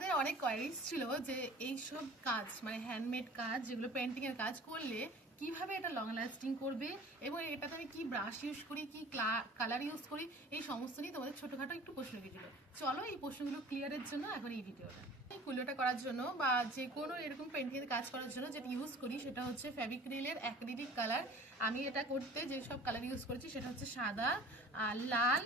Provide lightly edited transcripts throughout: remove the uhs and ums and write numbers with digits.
তোমাদের অনেক কোয়ারিজ ছিল যে এই সব কাজ মানে হ্যান্ডমেড কাজ যেগুলো পেন্টিং এর কাজ করলে কিভাবে এটা লং লাস্টিং করবে এবং এটাতে আমি কি ব্রাশ ইউজ করি কি কালার ইউজ করি এই সমস্ত নিয়ে তোমাদের ছোটখাটো একটু প্রশ্ন রেখেছিল। চলো এই প্রশ্নগুলো ক্লিয়ারের জন্য এখন এই ভিডিওটা। এই কুলোটা করার জন্য বা যে কোনো এরকম পেন্টিং এর কাজ করার জন্য যেটা ইউজ করি সেটা হচ্ছে ফেভিক্রিলের অ্যাক্রিলিক কালার। আমি এটা করতে যে সব কালার ইউজ করেছি সেটা হচ্ছে সাদা, লাল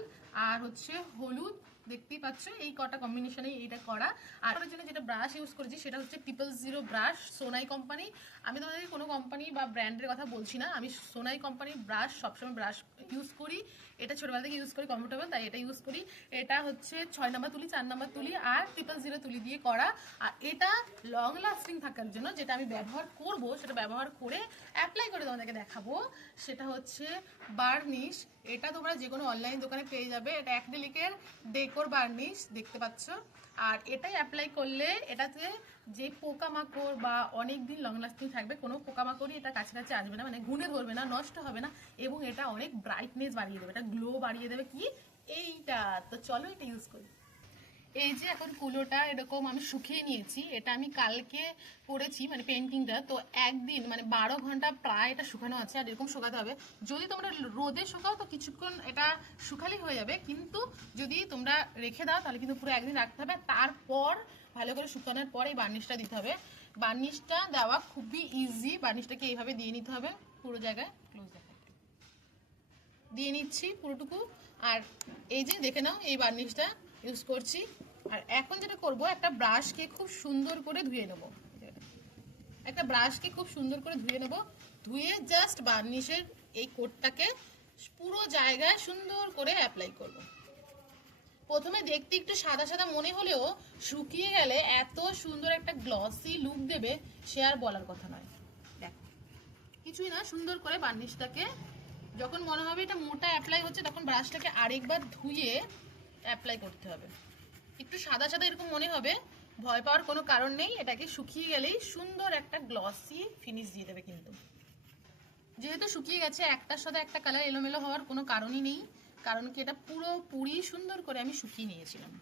আর হচ্ছে হলুদ। দেখতেই পাচ্ছ এই কটা কম্বিনেশনে এইটা করা। আর ওর জন্য যেটা ব্রাশ ইউজ করেছি সেটা হচ্ছে 000 ব্রাশ, সোনাই কোম্পানি। আমি তোমাদের কোনো কোম্পানি বা ব্র্যান্ডের কথা বলছি না, আমি সোনাই কোম্পানির ব্রাশ সবসময় ব্রাশ ইউজ করি। এটা ছোটবেলা থেকে ইউজ করি, কমফোর্টেবল, তাই এটা ইউজ করি। এটা হচ্ছে 6 নম্বর তুলি, 4 নম্বর তুলি আর 000 তুলি দিয়ে করা। আর এটা লং লাস্টিং থাকার জন্য যেটা আমি ব্যবহার করব সেটা ব্যবহার করে অ্যাপ্লাই করে তোমাদেরকে দেখাবো সেটা হচ্ছে বার্নিশ। এটা তোমরা যে কোনো অনলাইন দোকানে পেয়ে যাবে। এটা অ্যাক্রিলিকের ডেকোর বার্নিশ দেখতে পাচ্ছ। আর এটাই অ্যাপ্লাই করলে এটাতে যে পোকামাকড় বা অনেক দিন লং লাস্টিং থাকবে, কোনো পোকামাকড়ই এটা কাছাকাছি আসবে না, মানে গুনে ধরবে না, নষ্ট হবে না এবং এটা অনেক ব্রাইটনেস বাড়িয়ে দেবে, এটা গ্লো বাড়িয়ে দেবে। কি এইটা তো চলো এটা ইউজ করি। এই যে এখন কুলোটা এরকম আমি শুকিয়ে নিয়েছি, এটা আমি কালকে করেছি মানে পেন্টিংটা, তো একদিন মানে 12 ঘন্টা প্রায় এটা শুকানো আছে। আর এরকম শুকাতে হবে, যদি তোমরা রোদে শুকাও তো কিছুক্ষণ এটা শুকালেই হয়ে যাবে, কিন্তু যদি তোমরা রেখে দাও তাহলে কিন্তু পুরো একদিন রাখতে হবে। তারপর ভালো করে শুকানোর পর এই বার্নিশটা দিতে হবে। বার্নিশটা দেওয়া খুবই ইজি, বার্নিশটাকে এইভাবে দিয়ে নিতে হবে পুরো জায়গায়, ক্লোজ দিয়ে নিচ্ছি পুরোটুকু। আর এই যে দেখে নাও এই বার্নিশটা ইউজ করছি। আর এখন যেটা করব, একটা ব্রাশকে খুব সুন্দর করে ধুয়ে নেব, একটা ব্রাশকে খুব সুন্দর করে ধুয়ে নেব, ধুয়ে জাস্ট বার্নিশের এই কোটটাকে পুরো জায়গায় সুন্দর করে অ্যাপ্লাই করব। প্রথমে দেখতে একটু সাদা সাদা মনে হলেও শুকিয়ে গেলে এত সুন্দর একটা গ্লসি লুক দেবে সে আর বলার কথা নয়। দেখ কিছুই না, সুন্দর করে বার্নিশটাকে যখন মনে হবে এটা মোটা অ্যাপ্লাই হচ্ছে তখন ব্রাশটাকে আরেকবার ধুয়ে অ্যাপ্লাই করতে হবে। একটু সাদা সাদা এরকম মনে হবে, ভয় পাওয়ার কোনো কারণ নেই, এটাকে শুকিয়ে গেলেই সুন্দর একটা গ্লসি ফিনিশ দিয়ে দেবে। কিন্তু যেহেতু শুকিয়ে গেছে একটার সাথে একটা কালার এলোমেলো হওয়ার কোনো কারণই নেই, কারণ কি এটা পুরোপুরি সুন্দর করে আমি শুকিয়ে নিয়েছিলাম।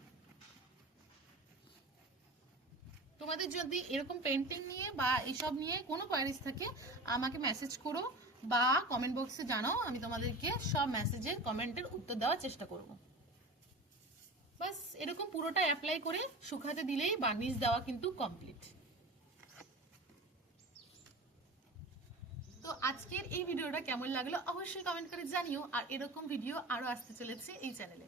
তোমাদের যদি এরকম পেন্টিং নিয়ে বা এইসব নিয়ে কোনো কোয়ারিজ থাকে আমাকে মেসেজ করো বা কমেন্ট বক্সে জানাও, আমি তোমাদেরকে সব মেসেজের কমেন্টের উত্তর দেওয়ার চেষ্টা করব। বাস এরকম পুরোটা অ্যাপ্লাই করে শুকাতে দিলেই বার্নিশ দেওয়া কিন্তু কমপ্লিট। তো আজকের এই ভিডিওটা কেমন লাগলো অবশ্যই কমেন্ট করে জানিও। আর এরকম ভিডিও আরো আসতে চলেছে এই চ্যানেলে।